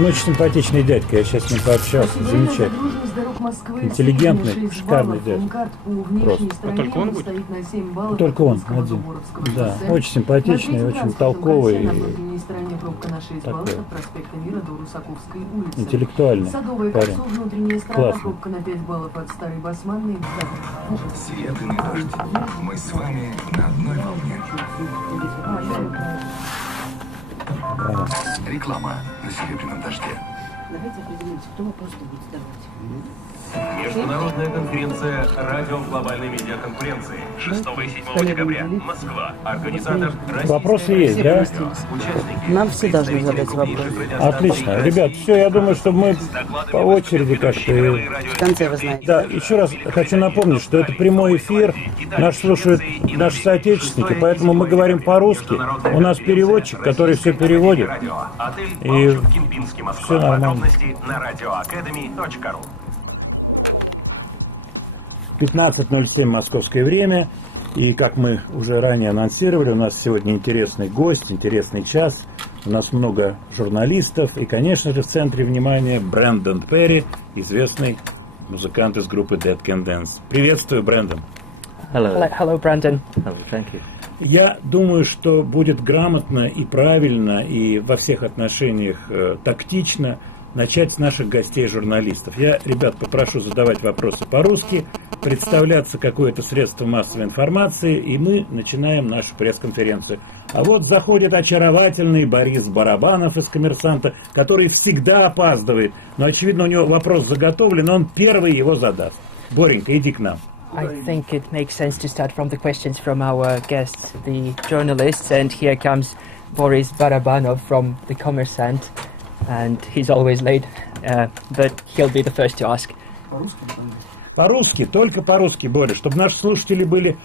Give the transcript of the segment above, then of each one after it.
Он очень симпатичный дядька, я сейчас с ним пообщался, замечательный. Интеллигентный, шикарный дядька. Просто. А только он будет? Только он один. Да, очень симпатичный, очень толковый. Такой интеллектуальный парень. Классно. Серебряный дождь. Мы с вами на одной волне. Реклама на Серебряном дожде. Давайте определимся, кто вопросы будет задавать. Международная конференция «Радио глобальной медиаконференции» 6 и 7 декабря. Москва. Организатор Российская. Вопросы есть, да? Нам все должны задать вопросы. Отлично. Ребят, все, я думаю, что мы по очереди как-то... В конце вы знаете. Да, еще раз хочу напомнить, что это прямой эфир. Нас слушают наши соотечественники, поэтому мы говорим по-русски. У нас переводчик, который все переводит. И все нормально. 15:07 московское время. И как мы уже ранее анонсировали, у нас сегодня интересный гость, интересный час. У нас много журналистов. И, конечно же, в центре внимания Брендан Перри, известный музыкант из группы Dead Can Dance. Приветствую, Брендан. Hello, Brandon. Hello, thank you. Я думаю, что будет грамотно и правильно, и во всех отношениях тактично начать с наших гостей-журналистов. Я, ребят, попрошу задавать вопросы по-русски, представляться какое-то средство массовой информации, и мы начинаем нашу пресс-конференцию. А вот заходит очаровательный Борис Барабанов из «Коммерсанта», который всегда опаздывает, но, очевидно, у него вопрос заготовлен, он первый его задаст. Боренька, иди к нам. I think it makes sense to start from the questions from our guests, the journalists, and here comes Boris Barabanov from the Kommersant, and he's always late, but he'll be the first to ask. По-русски, только по-русски, Борис, чтобы наши слушатели были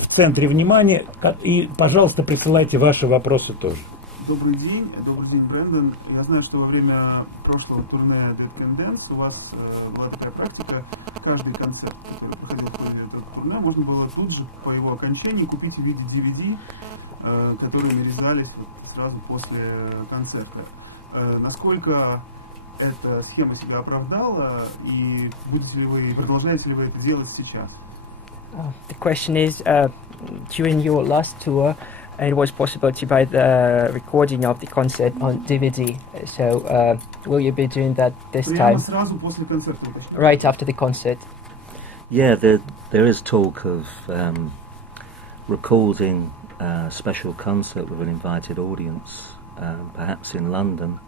в центре внимания, и, пожалуйста, присылайте ваши вопросы тоже. Добрый день, Брендан. Я знаю, что во время прошлого турне Dead Can Dance у вас была такая практика. Каждый концерт, который проходил в ходе этого турне, можно было тут же по его окончании купить в виде DVD, которые нарезались сразу после концерта. Насколько эта схема себя оправдала, и будете ли вы, продолжаете ли вы это делать сейчас? The question is, during your last tour, it was possible to buy the recording of the concert on DVD. So, will you be doing that this time? Сразу после концерта, right after the concert. Yeah, there is talk of recording a special concert with an invited audience, perhaps in London,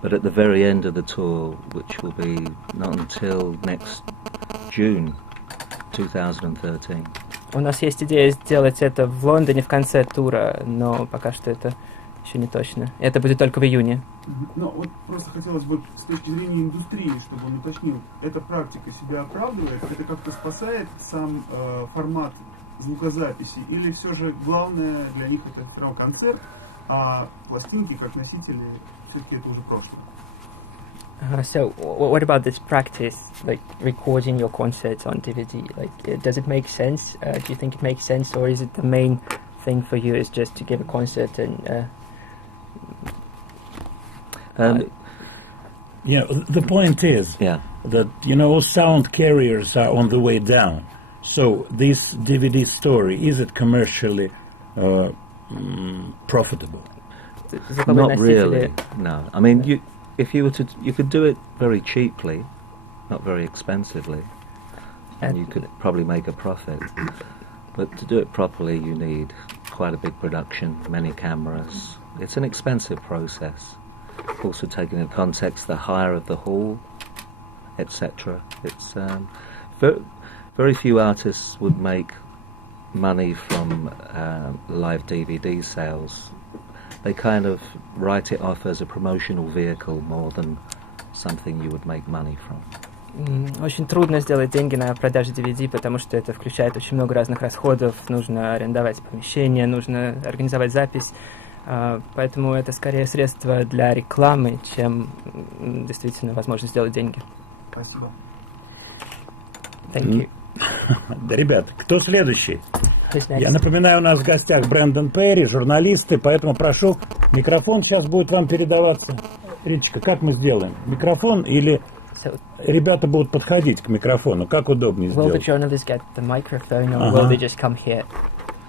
but at the very end of the tour, which will be not until next June 2013. У нас есть идея сделать это в Лондоне в конце тура, но пока что это еще не точно. Это будет только в июне. Но вот просто хотелось бы с точки зрения индустрии, чтобы он уточнил, эта практика себя оправдывает, это как-то спасает сам формат звукозаписи, или все же главное для них это все равно концерт, а пластинки как носители все-таки это уже прошлое? So, what about this practice, like recording your concerts on DVD? Like, does it make sense? Do you think it makes sense, or is it the main thing for you is just to give a concert and? The point is that all sound carriers are on the way down. So this DVD story, is it commercially profitable? Not really. No. I mean, if you were to, you could do it very cheaply, not very expensively, and you could probably make a profit. But to do it properly, you need quite a big production, many cameras. It's an expensive process. Also, taking into context the hire of the hall, etc. It's very few artists would make money from live DVD sales. They kind of write it off as a promotional vehicle more than something you would make money from. Очень трудно сделать деньги на продаже DVD, потому что это включает очень много разных расходов. Нужно арендовать помещение, нужно организовать запись. Поэтому это скорее средство для рекламы, чем действительно возможность сделать деньги. Спасибо. Thank you. Да, ребят, кто следующий? Я напоминаю, у нас в гостях Брендан Перри, журналисты, поэтому прошу, микрофон сейчас будет вам передаваться. Риточка, как мы сделаем? Микрофон или ребята будут подходить к микрофону? Как удобнее Will the сделать? journalists get the microphone or will they just come here?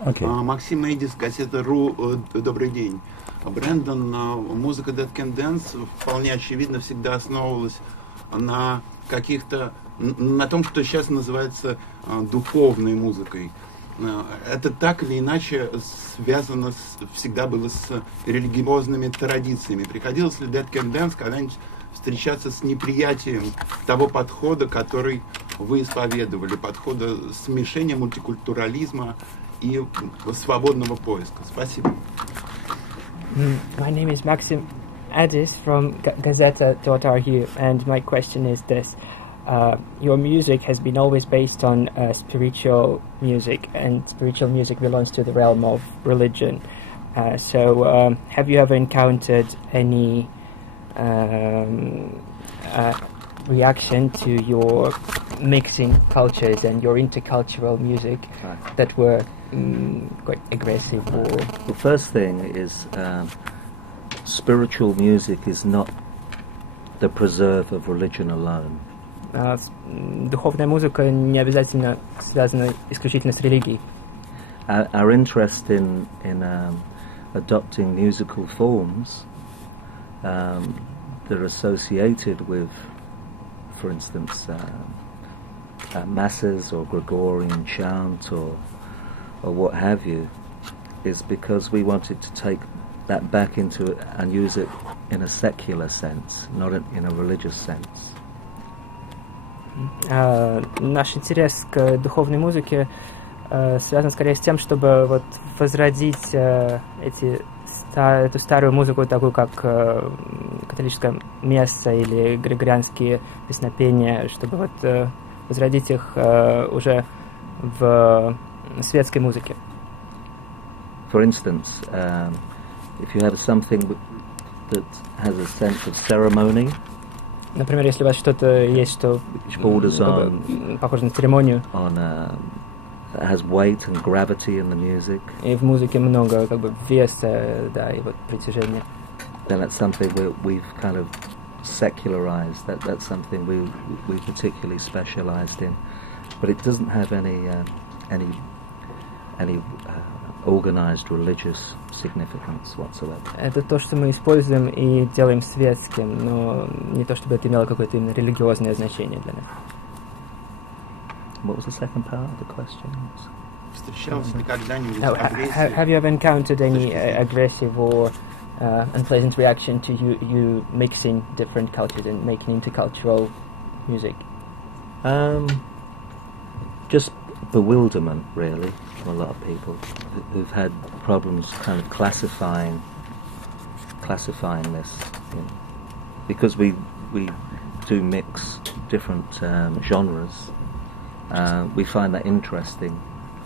Okay. Максим Эдис, газета «Ру», добрый день. Брендан, музыка Dead Can Dance вполне очевидно всегда основывалась на каких-то, на том, что сейчас называется духовной музыкой. Это так или иначе связано всегда было с религиозными традициями. Приходилось ли Dead Can Dance когда-нибудь встречаться с неприятием того подхода, который вы исповедовали, подхода смешения мультикультурализма и свободного поиска? Спасибо. My name is Maxim Addis from Gazeta.ru, and my question is this. Your music has been always based on spiritual music, and spiritual music belongs to the realm of religion. So have you ever encountered any reaction to your mixing cultures and your intercultural music that were quite aggressive? Or The first thing is spiritual music is not the preserve of religion alone. Духовная музыка не обязательно связана исключительно с религией. Our interest in adopting musical forms that are associated with, for instance, masses or Gregorian chant or what have you, is because we wanted to take that back into it and use it in a secular sense, not in a religious sense. Наш интерес к духовной музыке связан скорее с тем, чтобы вот возродить эту старую музыку, такую как католическая месса или григорианские песнопения, чтобы вот возродить их уже в светской музыке. For instance, if you have something that has a sense of ceremony, например, если у вас что-то есть, что похоже на церемонию, that has weight and gravity in the music, и в музыке много как бы веса, да, и вот притяжения, then that's something we've kind of secularized. That's something we particularly specialized in, but it doesn't have any organized religious significance whatsoever. Это то, что мы используем и делаем светским, но не то, чтобы это имело какое-то именно религиозное значение для нас. What was the second part of the question? Встречался ли когда-нибудь агрессия? Have you ever encountered any aggressive or unpleasant reaction to you mixing different cultures and making intercultural music? Just bewilderment, really, from a lot of people who've had problems kind of classifying this, you know, because we do mix different genres. We find that interesting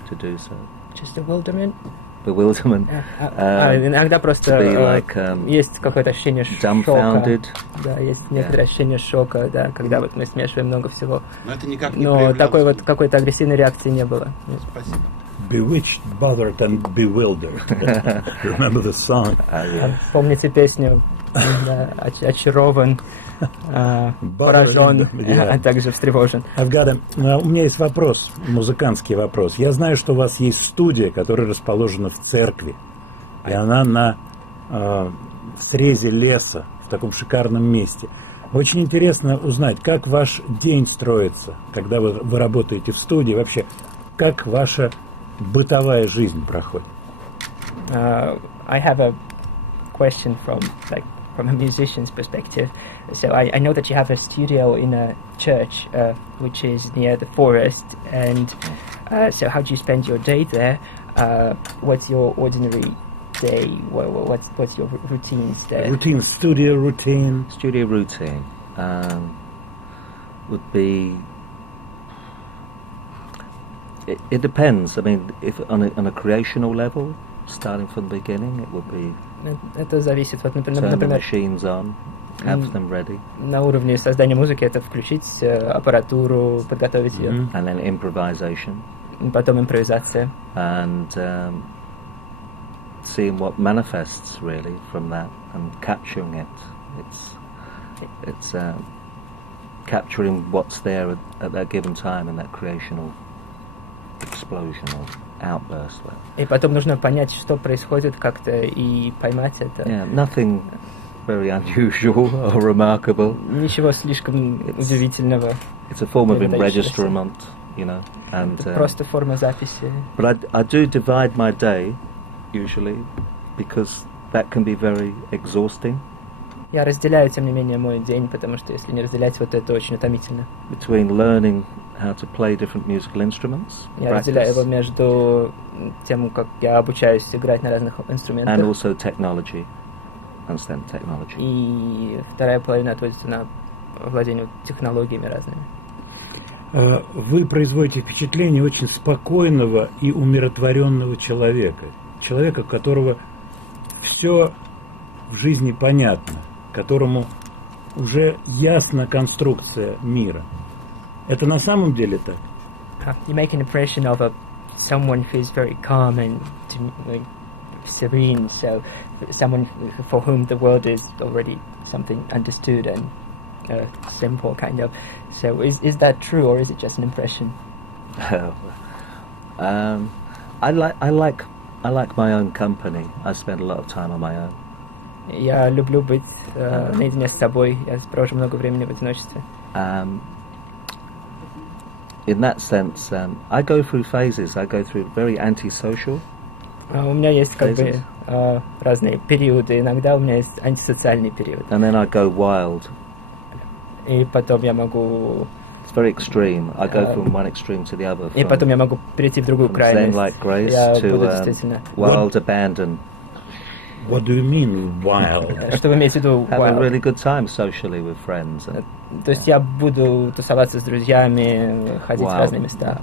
to do so. Just bewilderment? Bewilderment. Иногда просто есть какое-то ощущение dumbfounded. шока. Да, есть некоторое ощущение шока, да, когда вот мы смешиваем много всего. Но это никак не Но такой вот какой-то агрессивной реакции не было. Спасибо. Bewitched, bothered and bewildered. Remember the song? Помните песню «Очарован», «Поражен», а также «Встревожен». У меня есть вопрос, музыкантский вопрос. Я знаю, что у вас есть студия, которая расположена в церкви. И она в срезе леса, в таком шикарном месте. Очень интересно узнать, как ваш день строится, когда вы работаете в студии. Вообще, как ваша бытовая жизнь проходит? I have a question from a musician's perspective. So I know that you have a studio in a church which is near the forest, and so how do you spend your day there? What's your ordinary day? What's your routines there? Studio routine would be. It depends. I mean, if on a creational level, starting from the beginning, it would be. Это зависит. Вот, Turn the machines on, have them ready. На уровне создания музыки это включить аппаратуру, подготовить ее. And then improvisation. Потом импровизация. And seeing what manifests really from that and capturing it It's capturing what's there at that given time in that creational explosion or outburst. И потом нужно понять, что происходит как-то и поймать это. Yeah, nothing very unusual or remarkable. Ничего слишком удивительного. It's a form of enregistrement, you know. And просто форма записи. But I do divide my day usually because that can be very exhausting. Я разделяю, тем не менее, мой день, потому что если не разделять, вот это очень утомительно. Between learning how to play different musical instruments, я разделяю его между тем, как я обучаюсь играть на разных инструментах. And also technology. Understand technology. И вторая половина отводится на владение технологиями разными. Вы производите впечатление очень спокойного и умиротворенного человека. Человека, у которого все в жизни понятно, которому уже ясна конструкция мира. Это на самом деле так? You make an impression of someone who is very calm and serene, so someone for whom the world is already something understood and simple, kind of. So is that true, or is it just an impression? I like my own company. I spend a lot of time on my own. Я люблю быть наедине с собой. Я провожу много времени в одиночестве. In that sense, I go through phases. I go through very antisocial. У меня есть как бы разные периоды. Иногда у меня есть антисоциальный период. And then I go wild. И потом я могу. It's very extreme. I go from one extreme to the other. И потом я могу перейти в другую крайность. Zen-like grace to wild abandon. What do you mean wild? Что вы имеете в виду wild? Have a really good time socially with friends. То есть я буду тусоваться с друзьями, ходить в разные места.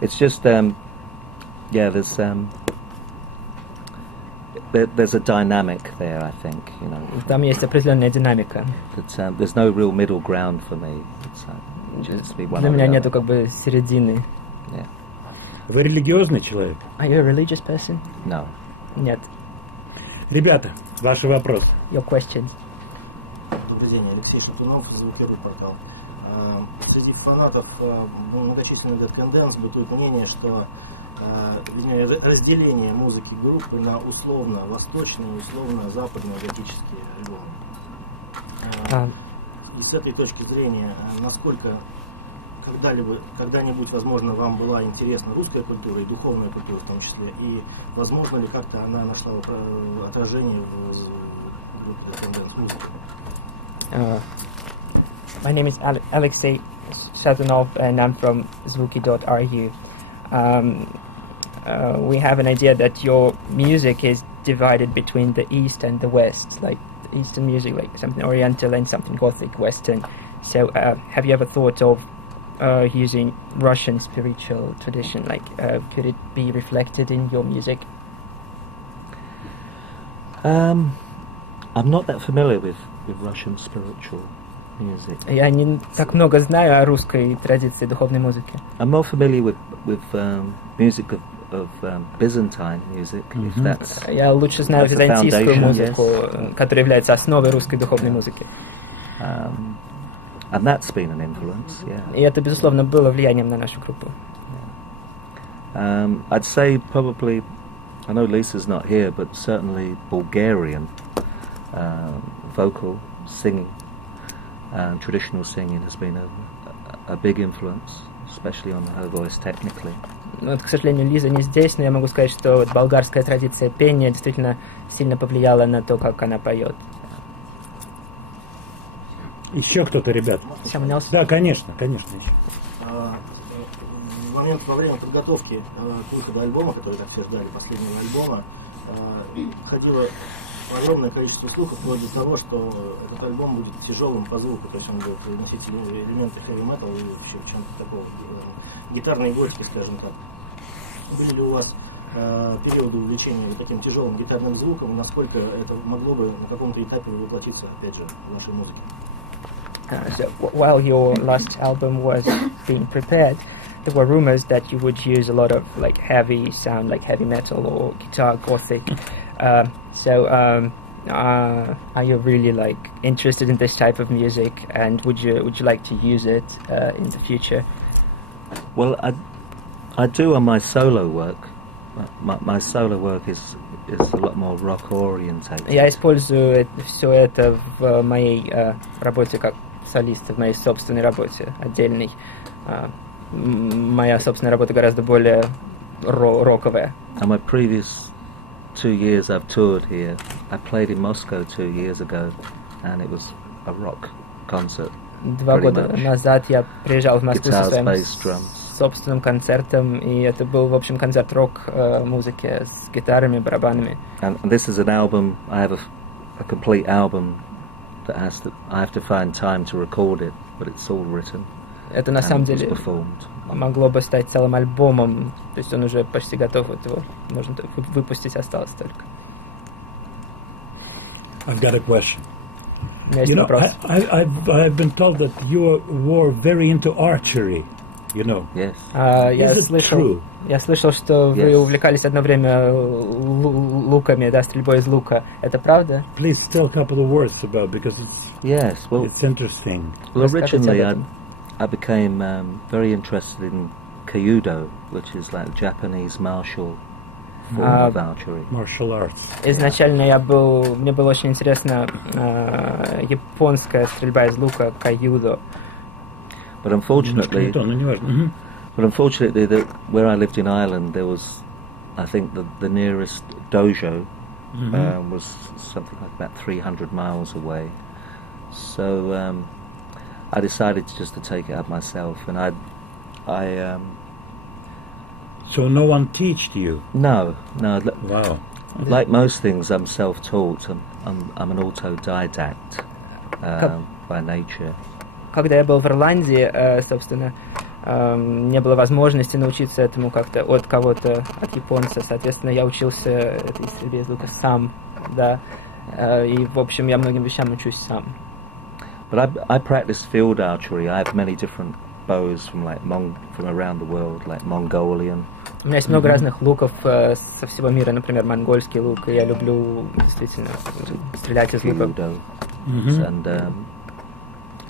It's just there's a dynamic there, I think, you know. Там есть определенная динамика. There's no real middle ground for me. Just be one. Для меня нету как бы середины. Yeah. Вы религиозный человек? Are you a religious person? No. Нет. Ребята, ваши вопросы. Your questions. Добрый день, Алексей Шатунов, Эфир портал. Среди фанатов многочисленных Dead Can Dance бытует мнение, что разделение музыки группы на условно-восточные и условно-западные готические альбомы. И с этой точки зрения, насколько когда-нибудь, возможно, вам была интересна русская культура и духовная культура в том числе, и возможно ли как-то она нашла отражение в группе Dead Can Dance музыки? My name is Alexei Shadunov, and I'm from Zvuki.ru. We have an idea that your music is divided between the East and the West, like Eastern music, like something Oriental and something Gothic, Western. So, have you ever thought of using Russian spiritual tradition? Like, could it be reflected in your music? I'm not that familiar with Russian spiritual music. Я не так много знаю о русской традиции духовной музыки. I'm more familiar with music of Byzantine music, if that's. Я лучше знаю византийскую музыку, которая является основой русской духовной музыки. And that's been an influence, yeah. И это, безусловно, было влиянием на нашу группу. I'd say probably, I know Lisa's not here, but certainly Bulgarian vocal singing. Traditional singing has been a big influence, especially on her voice technically. Вот, к сожалению, Лиза не здесь, но я могу сказать, что вот болгарская традиция пения действительно сильно повлияла на то, как она поет. Еще кто-то, ребят? Да, конечно, конечно. Еще. Во время подготовки к выходу альбома, который, как все ждали, последнего альбома, ходило огромное количество слухов вплоть до того, что этот альбом будет тяжелым по звуку, то есть он будет носить элементы хэви-метал и вообще чем-то такого гитарной готики, скажем так. Были ли у вас периоды увлечения таким тяжелым гитарным звуком, и насколько это могло бы на каком-то этапе воплотиться, опять же, в вашей музыке? So while your last album was being prepared, there were rumors that you would use a lot of like heavy sound, like heavy metal or guitar gothic. Are you really like interested in this type of music, and would you like to use it in the future? Well, I do on my solo work. My solo work is a lot more rock oriented. Я использую все это в моей работе как солист, в моей собственной работе отдельной. Моя собственная работа гораздо более роковая. And my previous 2 years I've toured here. I played in Moscow 2 years ago, and it was a rock concert. 2 года назад я приезжал в Москву со своим drums. собственным концертом, и это был, в общем, концерт рок-музыки с гитарами, барабанами. And this is an album. I have a complete album that I have to find time to record it, but it's all written. Это на самом деле могло бы стать целым альбомом, то есть он уже почти готов, вот его можно выпустить, осталось только. I've got a question. У меня есть вопрос. I've been told that you were very into archery, you know. Yes. Я слышал, что вы увлекались одно время луками, да, стрельбой из лука. Это правда? Please tell a couple of words about, because it's interesting. Well, originally I became very interested in kyudo, which is like Japanese martial form of archery. Martial arts. Изначально мне было очень интересно японская стрельба из лука, каюдо. But unfortunately, where I lived in Ireland, there was, I think, the nearest dojo was something like about 300 miles away. So I decided just to take it up myself, and I So no one taught you? No. Wow. Like most things, I'm self-taught. I'm an autodidact by nature. Когда я был в Ирландии, собственно, не было возможности научиться этому как-то от кого-то, от японца. Соответственно, я учился этой стрельбе из лука сам, да. И, в общем, я многим вещам учусь сам. But I practice field archery. I have many different bows from around the world, like Mongolian. У меня есть много разных луков со всего мира, например, монгольский лук, и я люблю действительно стрелять из лука. And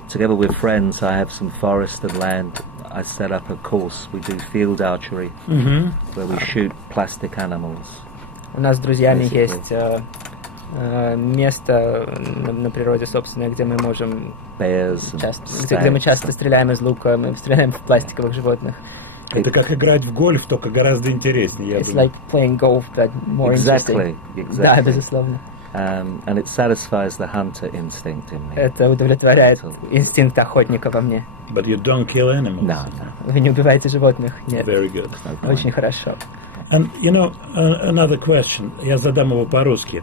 together with friends, I have some forest and land. I set up a course. We do field archery, where we shoot plastic animals. У нас с друзьями есть место на природе, собственно, где мы можем где мы часто стреляем из лука, мы стреляем в пластиковых животных. Это как играть в гольф, только гораздо интереснее, я думаю. It's думаю. like playing golf, but more interesting. Exactly. Да, безусловно. And it satisfies the hunter instinct in me. Это удовлетворяет инстинкт охотника во мне. But you don't kill animals. No. Вы не убиваете животных, нет. Very good. Очень хорошо. And you know, another question. Я задам его по-русски.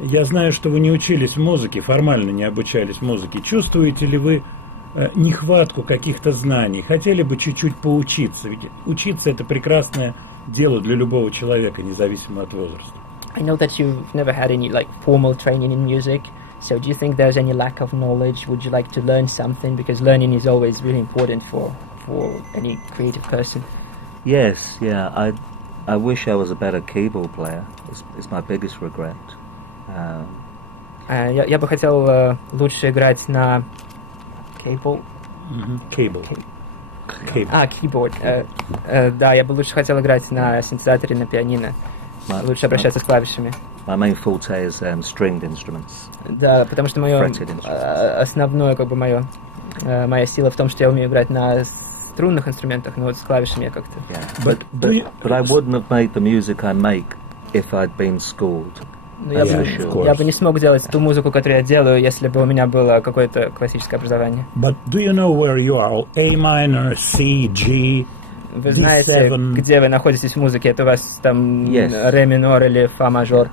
Я знаю, что вы не учились музыке, формально не обучались музыке. Чувствуете ли вы нехватку каких-то знаний? Хотели бы чуть-чуть поучиться? Ведь учиться — это прекрасное дело для любого человека, независимо от возраста. I know that you've never had any like formal training in music. So do you think there's any lack of knowledge? Would you like to learn something? Because learning is always really important for any creative person. Yes, yeah. I wish I was a better keyboard player. It's my biggest regret. Я бы хотел лучше играть на keyboard. Keyboard. Да, я бы лучше хотел играть на синтезаторе, на пианино. Лучше обращаться с клавишами. My main forte is stringed instruments. Да, потому что мое основное, как бы моя сила в том, что я умею играть на струнных инструментах, но вот с клавишами я как-то. But I wouldn't have made the music I make if I'd been schooled. Я бы не смог делать ту музыку, которую я делаю, если бы у меня было какое-то классическое образование. But do you know where you are? A minor, C, G. Вы знаете, где вы находитесь в музыке? Это у вас там ре минор или фа мажор?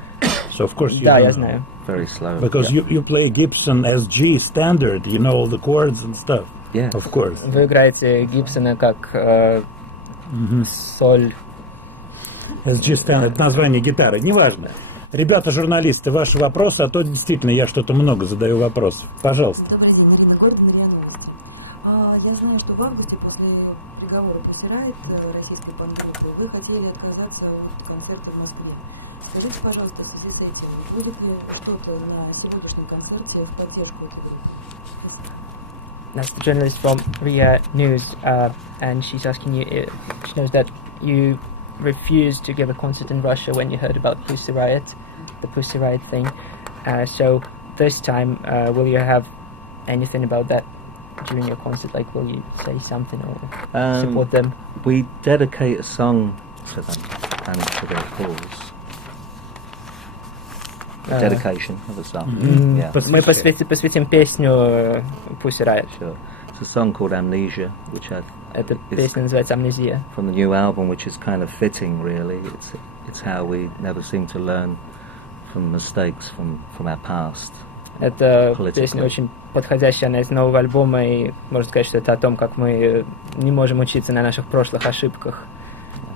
So of course you да, я знаю. Very slow. Because you play Gibson as G standard, you know all the chords and stuff. Yeah. Of course. Вы играете Гибсона как соль. As G standard, название гитары, неважно. Ребята, журналисты, ваши вопросы, а то действительно я что-то много задаю вопросов. Пожалуйста. Добрый день, Марина, город Новости. Я знаю, что в августе после договору Перри российской панк-группы, вы хотели отказаться от концерта в Москве. Скажите, пожалуйста, в связи с этим, будет ли что-то на сегодняшнем концерте в поддержку этой группы? That's the journalist from RIA News, and she's asking you, she knows that you refused to give a concert in Russia when you heard about Pussy Riot, the Pussy Riot thing. So this time, will you have anything about that during your concert? Like, will you say something or support them? We dedicate a song to them and to their cause. Dedication of a song. Yeah. Мы посвятим песню Pussy Riot. Sure. It's a song called Amnesia, which Эта песня называется «Амнезия». From the new album, which is kind of fitting, really. It's how we never seem to learn from mistakes from our past. Эта песня очень подходящая, она из нового альбома, и можно сказать, что это о том, как мы не можем учиться на наших прошлых ошибках,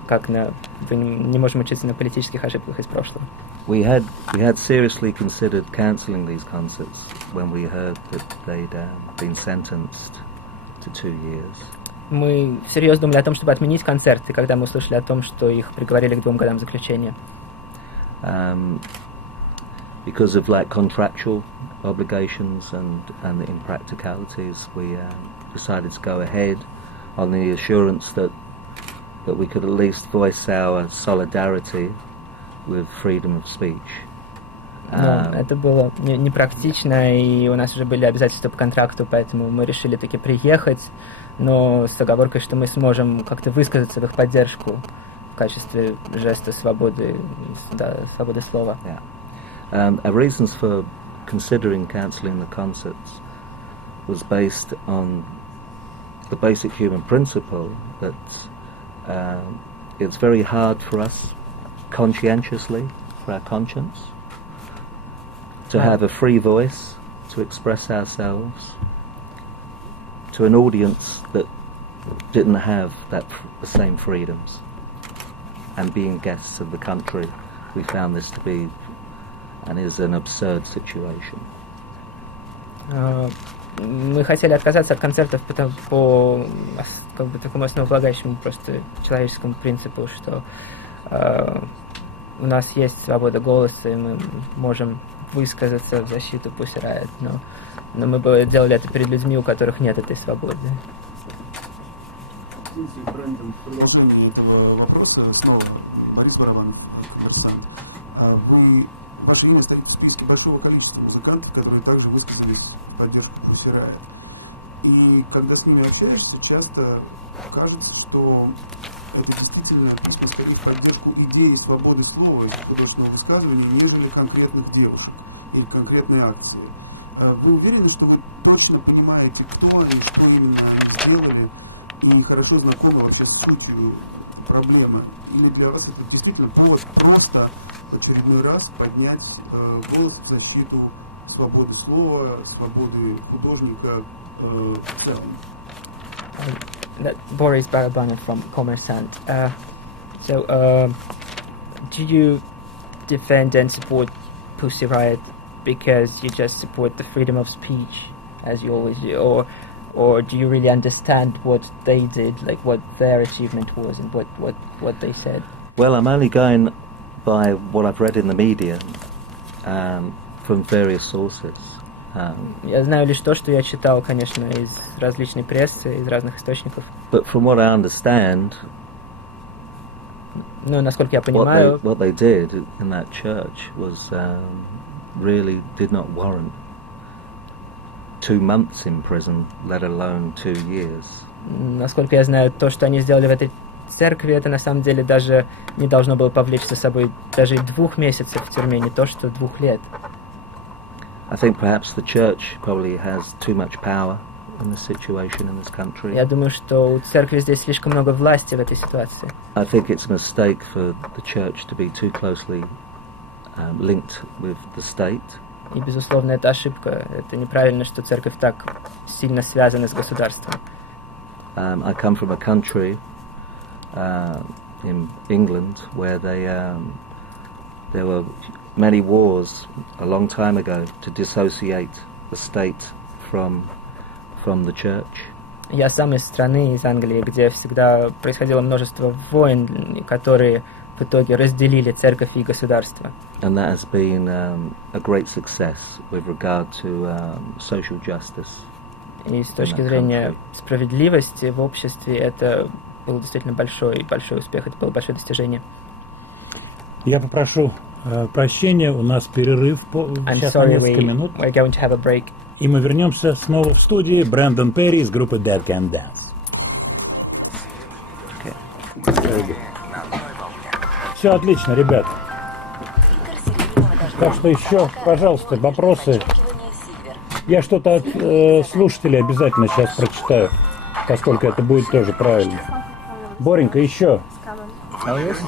как мы не можем учиться на политических ошибках из прошлого. We had seriously considered cancelling these concerts when we heard that they'd been sentenced to 2 years. Мы всерьез думали о том, чтобы отменить концерты, когда мы услышали о том, что их приговорили к 2 годам заключения. Because of like contractual obligations and impracticalities, we decided to go ahead on the assurance that we could at least voice our solidarity with freedom of speech. Но это было непрактично, и у нас уже были обязательства по контракту, поэтому мы решили таки приехать, но с оговоркой, что мы сможем как-то высказаться в их поддержку в качестве жеста свободы, свободы слова. Yeah. Our reasons for considering cancelling the concerts was based on the basic human principle that it's very hard for us conscientiously, for our conscience, to have a free voice, to express ourselves to an audience that didn't have the same freedoms. And being guests of the country, we found this to be and is an absurd situation. Мы хотели отказаться от концертов по как бы такому основополагающему просто человеческому принципу, что у нас есть свобода голоса, и мы можем высказаться в защиту Pussy Riot, но мы бы делали это перед людьми, у которых нет этой свободы. Извините, Брендан, в продолжении этого вопроса снова Борис Барабанов, ваше имя стоит в списке большого количества музыкантов, которые также высказались в поддержку Pussy Riot. И когда с ними общаешься, часто кажется, что это действительно песня скорее в поддержку идеи свободы слова и художественного высказывания, нежели конкретных девушек или конкретной акции. Вы уверены, что вы точно понимаете, кто они, что именно они сделали, и хорошо знакомы вообще с сутью проблемы? Или для вас это действительно повод просто в очередной раз поднять голос в защиту свободы слова, свободы художника в целом? Boris Barabanov from Kommersant. Do you defend and support Pussy Riot because you just support the freedom of speech, as you always do, or do you really understand what they did, like what their achievement was and what they said? Well, I'm only going by what I've read in the media from various sources. Я знаю лишь то, что я читал, конечно, из различной прессы, из разных источников. But from what I understand, но насколько я понимаю, what they did in that church was really did not warrant 2 months in prison, let alone 2 years. Насколько я знаю, то, что они сделали в этой церкви, это на самом деле даже не должно было повлечь за собой даже и 2 месяцев в тюрьме, не то что 2 лет. I think perhaps the church probably has too much power in this situation in this country. Я думаю, что у церкви здесь слишком много власти в этой ситуации. I think it's a mistake for the church to be too closely linked with the state. И, безусловно, это ошибка. Это неправильно, что церковь так сильно связана с государством. I come from a country in England where there were many wars a long time ago to dissociate the state from the church. Я сам из страны, из Англии, где всегда происходило множество войн, которые в итоге разделили церковь и государство. And that has been a great success with regard to social justice. И с точки зрения справедливости в обществе это был действительно большой успех, это было большое достижение. Я попрошу прощения, у нас перерыв сейчас на несколько минут. We're going to have a break. И мы вернемся снова в студии. Брендан Перри из группы Dead Can Dance. Все отлично, ребят. Так что еще, пожалуйста, вопросы. Я что-то от слушателей обязательно сейчас прочитаю, поскольку это будет тоже правильно. Боренька, еще.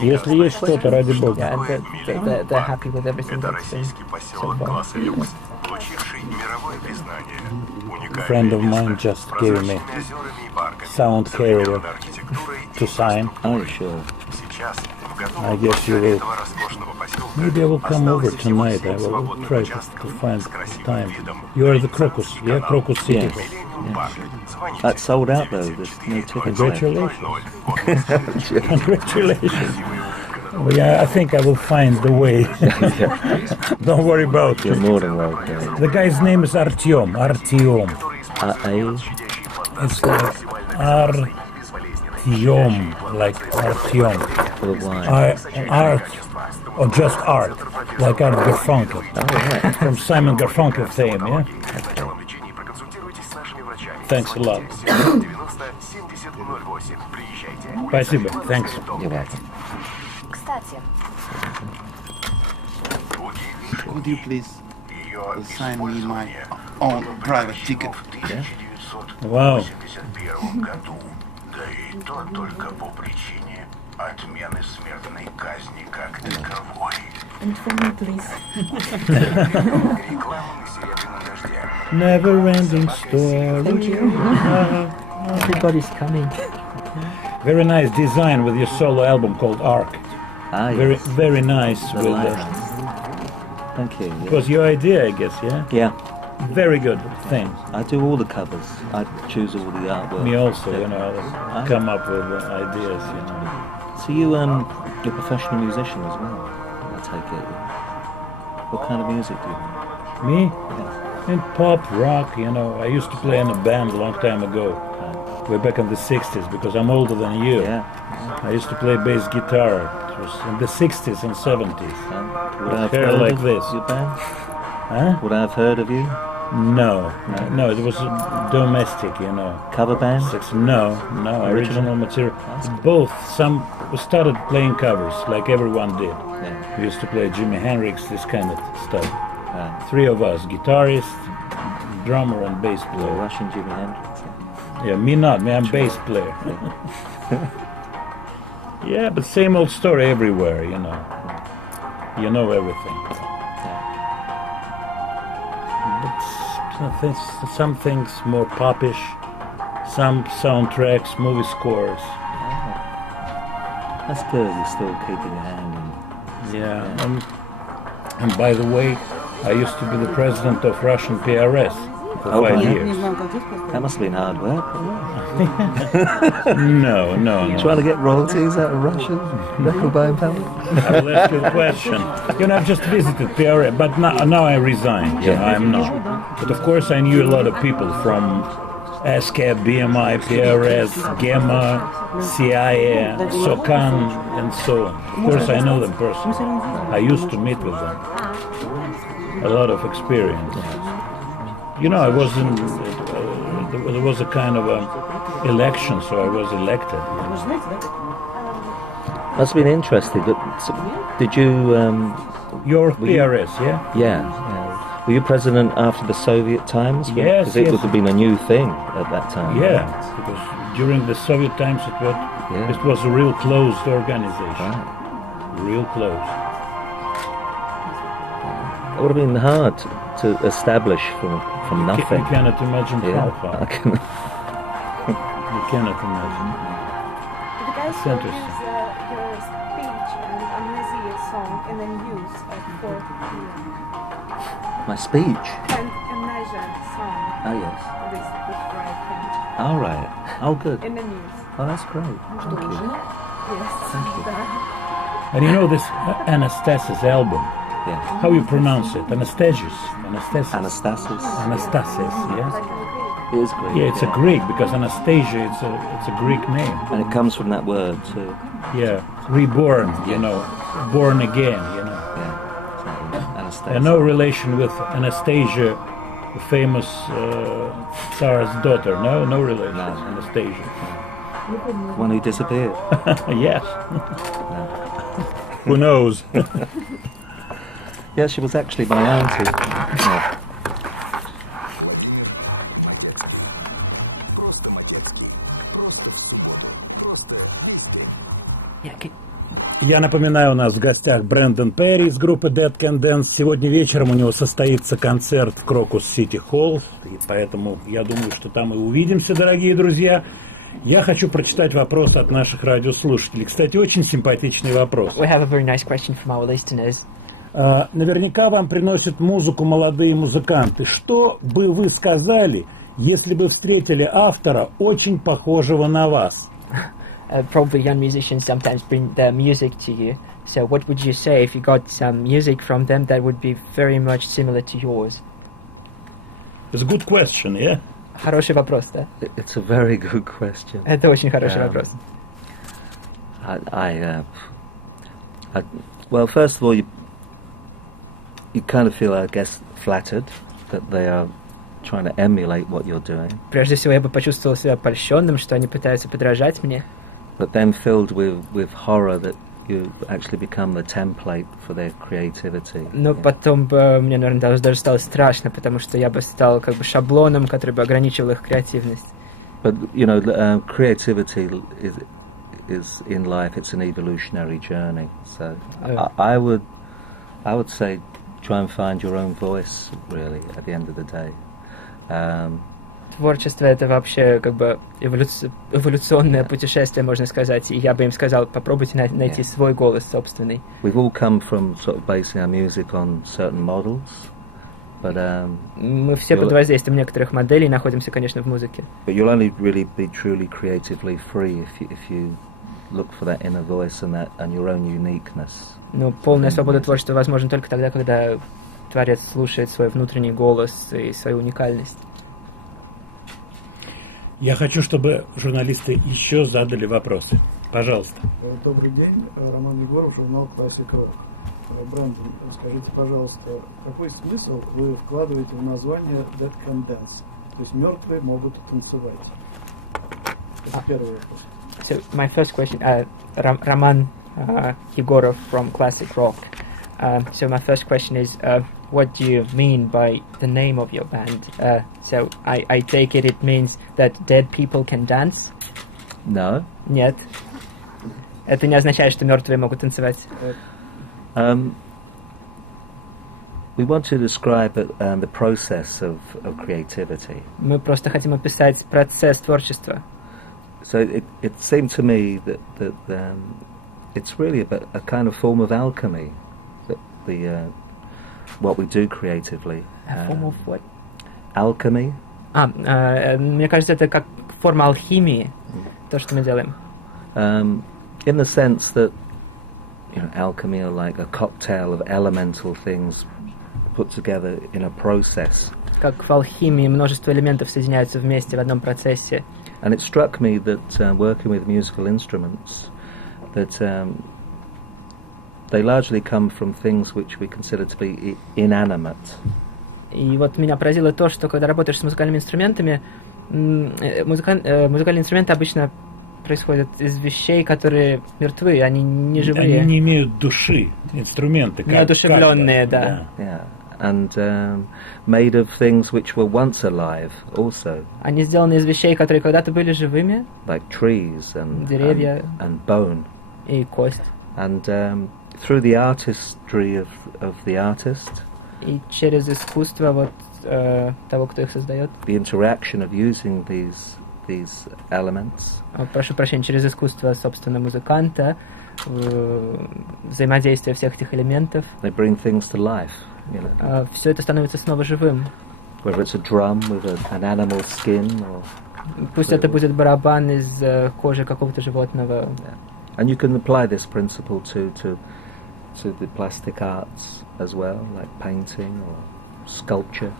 Если есть что-то, ради бога. Friend of mine just gave me sound carrier to sign. Oh, sure. I guess you will. Maybe I will come over tonight. I will try to find time. You are the Crocus, yeah? Crocus City. Yes. That's sold out though. There's no tickets. Congratulations. Congratulations. Well, yeah, I think I will find the way. Don't worry about You're it. more than welcome. The guy's name is Artyom. Artyom. It's Artyom, like Artyom. Art, or just art, like Art Garfunkel. From Simon Garfunkel fame, yeah? Thanks a lot. Спасибо. Thanks. You're welcome. Could you please sign me my own private ticket? Yeah. Wow. And for me, please. Never-ending story. Thank you. Everybody's coming. Very nice design with your solo album called Arc. Very, Yes. very nice. The With lighthouse. Thank you. it was your idea, I guess, yeah? Yeah. Very good thing. I do all the covers. I choose all the artwork. Me also, Yeah. you know, I come up with ideas, you know. So you're a professional musician as well, I take it. What kind of music do you make? Me? Yeah. In pop, rock, you know. I used to play in a band a long time ago. Way back in the 60s, because I'm older than you. Yeah. I used to play bass guitar. It was in the 60s and 70s. Would I have Hair heard like of this. your band? Huh? Would I have heard of you? No, it was domestic, you know. Cover band? No, original material. Both. We started playing covers, like everyone did. Yeah. We used to play Jimi Hendrix, this kind of stuff. Right. 3 of us, guitarist, drummer, and bass You're player. Russian Jimi Hendrix. Yeah, me not, me, I'm bass player. Yeah, but same old story everywhere, you know. You know everything. But some things more popish, some soundtracks, movie scores. That's good, you're still keeping your hand in. Yeah, and by the way, I used to be the president of Russian PRS for 5 years. That must have been hard work. No. Trying to get royalties out of Russian record buying family? I will ask you a question. You know, I've just visited PRS, but now I resigned. You know, I'm not. But of course, I knew a lot of people from ASCAP, BMI, PRS, GEMA, CIA, SOCAN, and so on. Of course, I know them personally. I used to meet with them. A lot of experience. You know, I was in. There was a kind of a election, so I was elected. Must have been interesting. But did you? Your PRS, yeah? Yeah. Were you president after the Soviet times? Yes, Because it would have been a new thing at that time. Yeah, because during the Soviet times it was a real closed organization. Right. Real closed. It would have been hard to establish from nothing. You cannot imagine how I hard. can. You cannot imagine. The guys It's will interesting. use your speech and amnesia song and then use at 4 p.m. My speech? And a measure song. Oh, yes. This right hand. All right. Oh, good. In the news. Oh, that's great. Thank you. Yes. Thank you. And you know this Anastasis album? Yes. How you pronounce it? Anastasis. Anastasis. Anastasis. Anastasis, yes? It is Greek. Yeah, it's a Greek, because Anastasia, it's a Greek name. And it comes from that word, too. Yeah, reborn, you know, born again, you know. Yeah, exactly. Anastasia. And no relation with Anastasia, the famous Tsar's daughter. No relation. No. Anastasia. One who disappeared. Yes. No. Who knows? Yeah, she was actually my auntie. Yeah. Я напоминаю, у нас в гостях Брендан Перри из группы Dead Can Dance. Сегодня вечером у него состоится концерт в Крокус Сити Холл, и поэтому я думаю, что там и увидимся, дорогие друзья. Я хочу прочитать вопрос от наших радиослушателей. Кстати, очень симпатичный вопрос. We have a very nice question from our listeners. Наверняка вам приносят музыку молодые музыканты. Что бы вы сказали, если бы встретили автора, очень похожего на вас? Probably young musicians sometimes bring their music to you. So what would you say if you got some music from them that would be very much similar to yours? It's a good question, yeah? Хороший вопрос, да? It's a very good question. Это очень хороший вопрос. Well, first of all, you kind of feel, I guess, flattered that they are trying to emulate what you're doing. Прежде всего, я бы почувствовал себя польщенным, что они пытаются подражать мне. But then filled with horror that you actually become the template for their creativity. Но потом бы мне, наверное, даже стало страшно, потому что я бы стал как бы шаблоном, который бы ограничивал их креативность. But you know, creativity is in life. It's an evolutionary journey. So I would say try and find your own voice. Really, at the end of the day. Творчество — это вообще как бы эволюционное путешествие, можно сказать. И я бы им сказал, попробуйте найти свой голос собственный. We've all come from sort of basing our music on certain models, but мы все под воздействием некоторых моделей находимся, конечно, в музыке. But you'll only really be truly creatively free if you look for that inner voice and your own uniqueness. Но полная свобода творчества возможна только тогда, когда творец слушает свой внутренний голос и свою уникальность. Я хочу, чтобы журналисты еще задали вопросы. Пожалуйста. Добрый день. Роман Егоров, журнал Classic Rock. Брендан, скажите, пожалуйста, какой смысл вы вкладываете в название Dead Can Dance? То есть мертвые могут танцевать. Это первый вопрос. So my first question, Roman Егоров from Classic Rock. So my first question is, what do you mean by the name of your band? So I take it means that dead people can dance? No. Нет. Это не означает, что мертвые могут танцевать. We want to describe the process of creativity. Мы просто хотим описать процесс творчества. So it seemed to me that it's really a kind of form of alchemy. That what we do creatively. A form of what? Alchemy. Мне кажется, это как форма алхимии, то, что мы делаем. In the sense that, you know, alchemy are like a cocktail of elemental things put together in a process. Как в алхимии множество элементов соединяются вместе в одном процессе. And it struck me that working with musical instruments, that they largely come from things which we consider to be inanimate. И вот меня поразило то, что когда работаешь с музыкальными инструментами, музыкальные инструменты обычно происходят из вещей, которые мертвы, они не живые. Они не имеют души, инструменты. Неодушевленные, да. Yeah. And made of things which were once alive also. Они сделаны из вещей, которые когда-то были живыми. Like trees деревья and bone. И кость. And through the artistry of the artist. И через искусство вот того, кто их создает. The interaction of using these elements. Прошу прощения, через искусство, собственно, музыканта, взаимодействия всех этих элементов. They bring things to life, you know. Все это становится снова живым. Whether it's a drum with an animal skin or... Пусть это будет барабан из кожи какого-то животного. And you can apply this principle to the plastic arts as well, like painting or sculpture.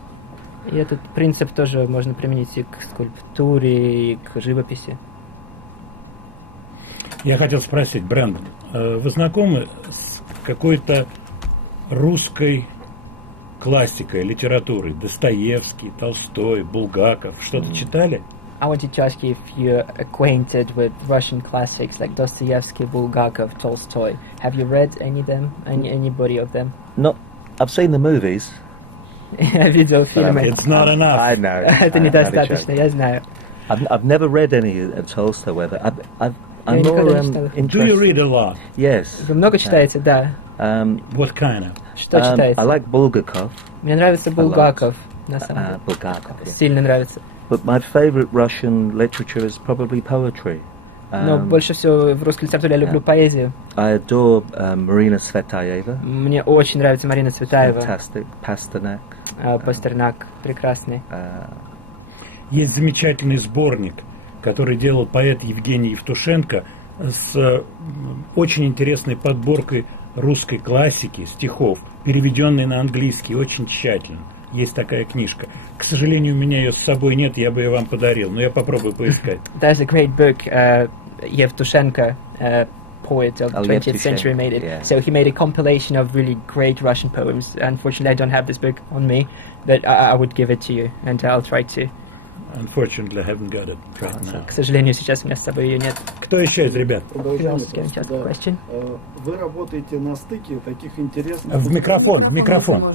И этот принцип тоже можно применить и к скульптуре, и к живописи. Я хотел спросить, Брендан, вы знакомы с какой-то русской классикой, литературой? Достоевский, Толстой, Булгаков. Что-то читали? I wanted to ask you if you're acquainted with Russian classics like Dostoevsky, Bulgakov, Tolstoy. Have you read any of them? Anybody of them? Not. I've seen the movies. Я видел фильмы. It's not enough. I know. Это недостаточно, я знаю. I've never read any of Tolstoy, but I'm more interested. Do you read a lot? Yes. Вы много читаете, да. What kind of? Что читаете? I like Bulgakov. Мне нравится Булгаков, на самом деле. Bulgakov. Сильно нравится. But my favorite Russian literature is probably poetry. Но больше всего в русской литературе я люблю поэзию. I adore Marina Tsvetaeva. Мне очень нравится Марина Цветаева. Fantastic. Pasternak. Пастернак прекрасный. Есть замечательный сборник, который делал поэт Евгений Евтушенко с очень интересной подборкой русской классики, стихов, переведенной на английский очень тщательно. Есть такая книжка. К сожалению, у меня ее с собой нет, я бы ее вам подарил, но я попробую поискать. There's a great book, Yevtushenko, poet of the 20th century, made it. Yeah. So he made a compilation of really great Russian poems. Unfortunately, I don't have this book on me, but I would give it to you, and I'll try to. Unfortunately, I haven't got it right now. К сожалению, сейчас у меня с собой ее нет. Кто еще из ребят? Вы работаете на стыке таких интересных... В микрофон.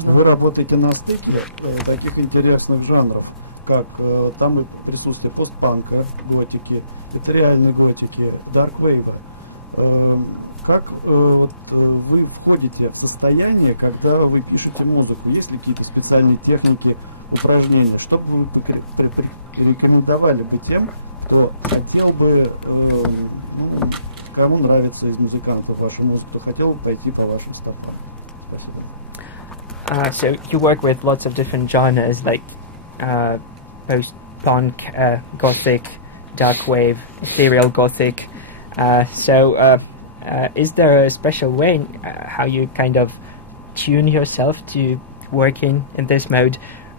Вы работаете на стыке таких интересных жанров, как там и присутствие постпанка, готики, этериальной готики, дарквейва. Как вот, вы входите в состояние, когда вы пишете музыку? Есть ли какие-то специальные техники, упражнения? Что бы вы рекомендовали бы тем, кто хотел бы, кому нравится из музыкантов ваша музыка, кто хотел бы пойти по вашим стопам? Спасибо. So you work with lots of different genres like post-punk, gothic, dark wave, ethereal gothic. Is there a special way how you kind of tune yourself to working in this mode?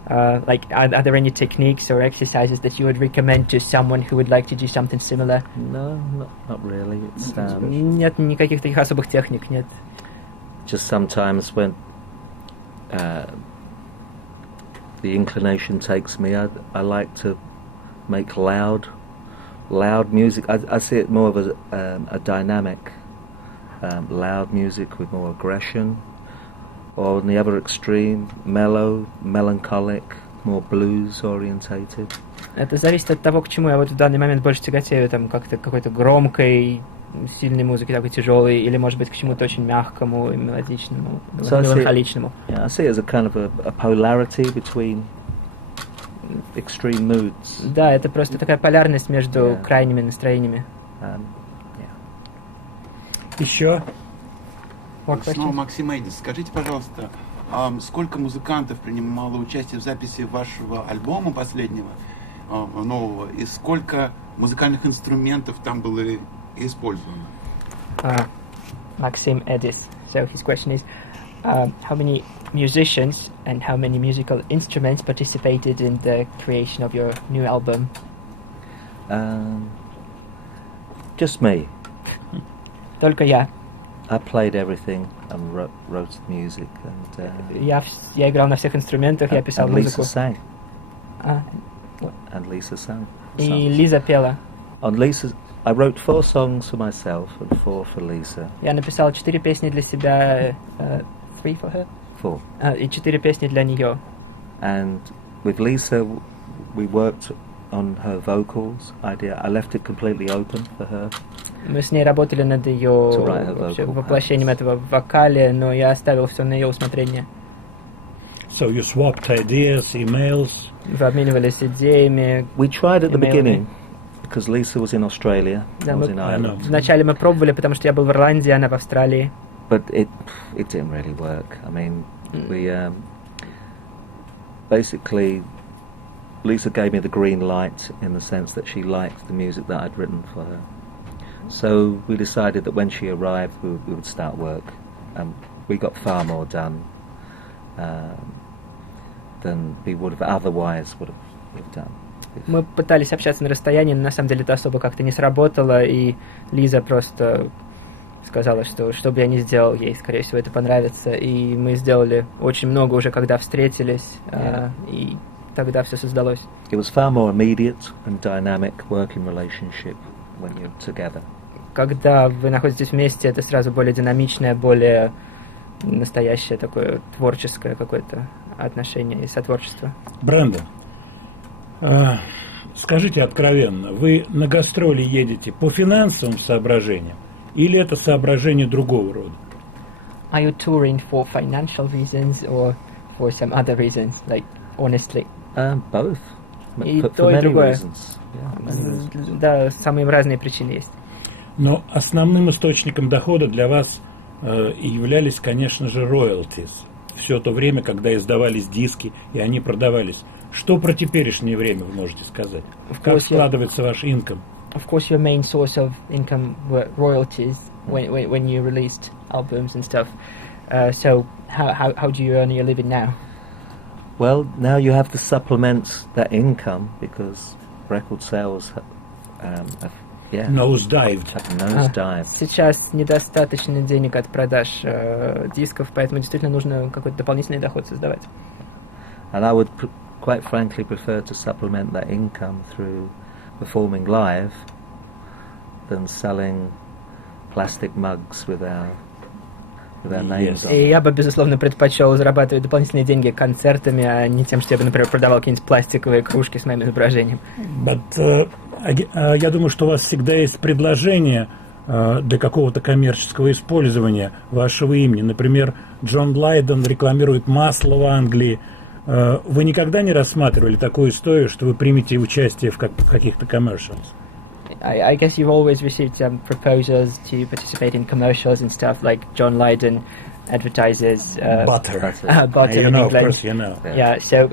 Like, are there any techniques or exercises that you would recommend to someone who would like to do something similar? No, not really. It's, нет никаких таких особых техник, нет. Just sometimes when the inclination takes me, I like to make loud music. I see it more of a dynamic, loud music with more aggression, or on the other extreme, mellow, melancholic, more blues orientated. Это зависит от того, к чему я вот в данный момент больше тяготею, там как-то какой-то громкой, сильной музыки, такой тяжелой, или может быть к чему-то очень мягкому и мелодичному, меланхоличному. I see it as a kind of a polarity between extreme moods. Да, это просто такая полярность между крайними настроениями. Еще? Снова Максим Эдис. Скажите, пожалуйста, сколько музыкантов принимало участие в записи вашего альбома последнего, нового, и сколько музыкальных инструментов там было использовано? Maxim Edis. So his question is, how many musicians and how many musical instruments participated in the creation of your new album? Just me. Только я. I played everything and wrote the music. And, я играл на всех инструментах, я писал музыку. Lisa sang. And Lisa sang. И Лиза пела. On Lisa's, I wrote 4 songs for myself and 4 for Lisa. Я написал 4 песни для себя, 3 for her? 4. И 4 песни для нее. And with Lisa, we worked on her vocals idea. I left it completely open for her. Мы с ней работали над ее воплощением этого в вокале, но я оставил все на ее усмотрение. So you swapped ideas, emails. Вы обменивались идеями. We tried at the beginning. because Lisa was in Australia, I was in Ireland. Вначале мы пробовали, потому что я был в Ирландии, она в Австралии. But it didn't really work. I mean, we basically, Lisa gave me the green light in the sense that she liked the music that I'd written for her. So we decided that when she arrived, we would start work, and we got far more done than we would have otherwise would have done. Мы пытались общаться на расстоянии, но на самом деле это особо как-то не сработало, и Лиза просто сказала, что бы я ни сделал, ей, скорее всего, это понравится. И мы сделали очень много уже, когда встретились, и тогда все создалось. It was far more immediate and dynamic working relationship when you're together. Когда вы находитесь вместе, это сразу более динамичное, более настоящее такое творческое какое-то отношение и сотворчество. Брендан, скажите откровенно, вы на гастроли едете по финансовым соображениям или это соображение другого рода? Are you touring for financial reasons or for some other reasons, like honestly? Both. И for то, и many другое. reasons. Yeah, да, самые разные причины есть. Но основным источником дохода для вас являлись, конечно же, royalties. Все то время, когда издавались диски, и они продавались. Что про теперешнее время вы можете сказать? Как складывается ваш income? Of course, your main source of income were royalties when you released albums and stuff. So how do you earn your living now? Well, now you have to supplement that income because record sales have nosedived. Сейчас недостаточно денег от продаж дисков, поэтому действительно нужно какой-то дополнительный доход создавать. And I would quite frankly prefer to supplement that income through performing live than selling plastic mugs with our names on. И я бы, безусловно, предпочел зарабатывать дополнительные деньги концертами, а не тем, что я бы, например, продавал какие-нибудь пластиковые кружки с моим изображением. Я думаю, что у вас всегда есть предложение для какого-то коммерческого использования вашего имени. Например, Джон Лайден рекламирует масло в Англии. Вы никогда не рассматривали такую историю, что вы примете участие в каких-то commercials? I guess you've always received some proposals to participate in commercials and stuff, like John Lydon advertises butter in England. Of course, you know. Yeah. So,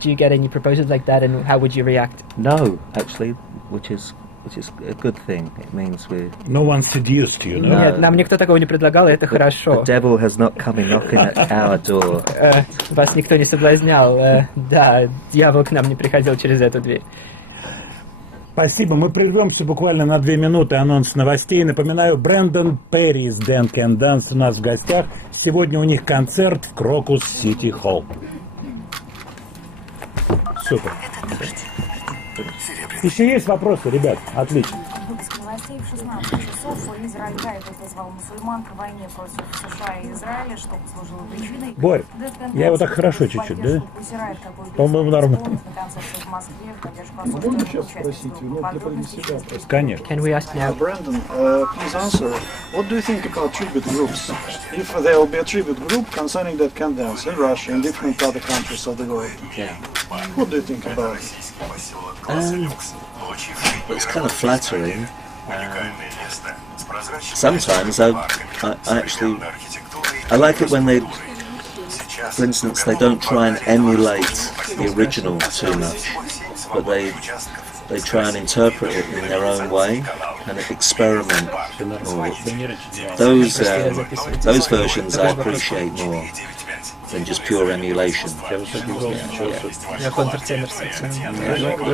do you get any proposals like that, and how would you react? No, actually, which is a good thing. It means no one seduced you, no? Нет, нам никто такого не предлагал, и это хорошо. The devil has not come knocking at our door. Вас никто не соблазнял. Да, дьявол к нам не приходил через эту дверь. Спасибо. Мы прервемся буквально на 2 минуты. Анонс новостей. Напоминаю, Брендан Перри из Dance Can Dance у нас в гостях. Сегодня у них концерт в Крокус Сити Холл. Супер. Еще есть вопросы, ребят? Отлично. Выпуск новостей в 16 часов. Израиль вызвал мусульман к войне против США и Израиля, что послужило причиной. Борь, я его так хорошо чуть-чуть, да? По-моему, нормально. Можно сейчас спросить, для себя? Конечно. Can we ask now? Brandon, please answer. What do you think about tribute groups? If there will be a tribute group concerning that can dance in Russia and different other countries of the world, what do you think about it? It's kind of flattering. Sometimes I like it when they, for instance, they don't try and emulate the original too much, but they try and interpret it in their own way and experiment more. Those versions I appreciate more than just pure emulation. They're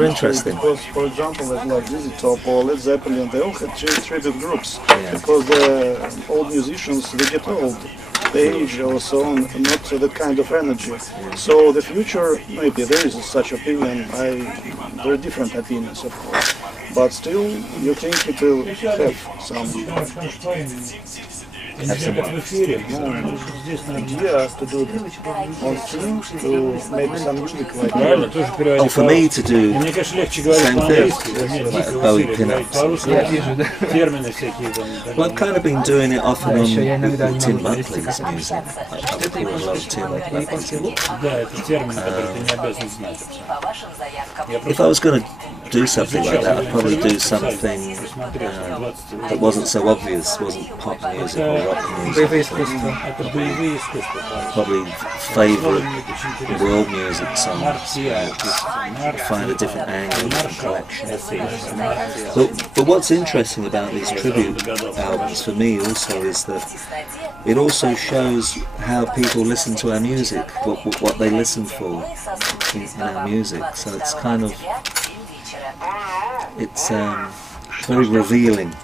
interesting. Because, for example, like ZZ Top or Led Zeppelin, they all had tribute groups because the old musicians, they get old. They age also, not that kind of energy. So the future, maybe there is such opinion. There are different opinions, of course, but still, you think it will have some. Idea to do on stream, to make some music like that. Oh, for me to do same thing, like Bowie pin-ups. Well, I've kind of been doing it off and on with Tim Buckley's music. I've recorded a lot of Tim Buckley's music. If I was going to do something like that, I'd probably do something that wasn't so obvious, wasn't pop music or rock music. Probably favourite world music songs, find a different angle and collection. But what's interesting about these tribute albums for me also is that it also shows how people listen to our music, what they listen for in our music. So it's kind of, it's very revealing